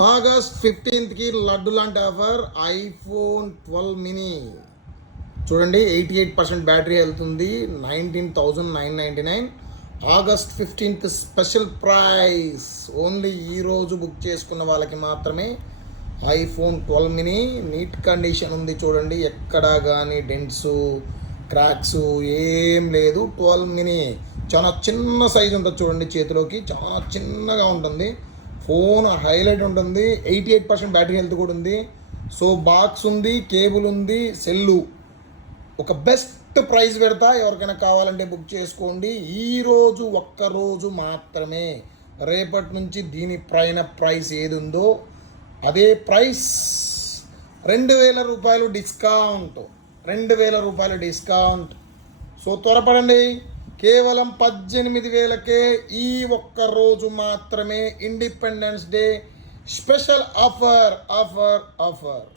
August 15కి laddu లాంటి offer iPhone 12 mini చూడండి. 88% battery వెళ్తుంది. 19,999. August 15th special price. Only ఈరోజు బుక్ చేసుకున్న వాళ్ళకి మాత్రమే ఐఫోన్ 12 మినీ. నీట్ కండిషన్ ఉంది చూడండి, ఎక్కడా కానీ డెంట్స్ క్రాక్స్ ఏం లేదు. 12 మినీ చాలా చిన్న సైజు ఉంటుంది చూడండి, చేతిలోకి చాలా చిన్నగా ఉంటుంది. ఫోన్ హైలైట్ ఉంటుంది. 88% బ్యాటరీ హెల్త్ కూడా ఉంది. సో బాక్స్ ఉంది, కేబుల్ ఉంది, సెల్లు. ఒక బెస్ట్ ప్రైస్ పెడతా, ఎవరికైనా కావాలంటే బుక్ చేసుకోండి. ఈరోజు ఒక్కరోజు మాత్రమే. రేపటి నుంచి దీని ప్రైస్ ఏది ఉందో అదే ప్రైస్. 2,000 రూపాయలు డిస్కౌంట్. 2,000 రూపాయలు డిస్కౌంట్. సో త్వరపడండి. కేవలం 18,000కే ఈ ఒక్క రోజు మాత్రమే ఇండిపెండెన్స్ డే స్పెషల్ ఆఫర్.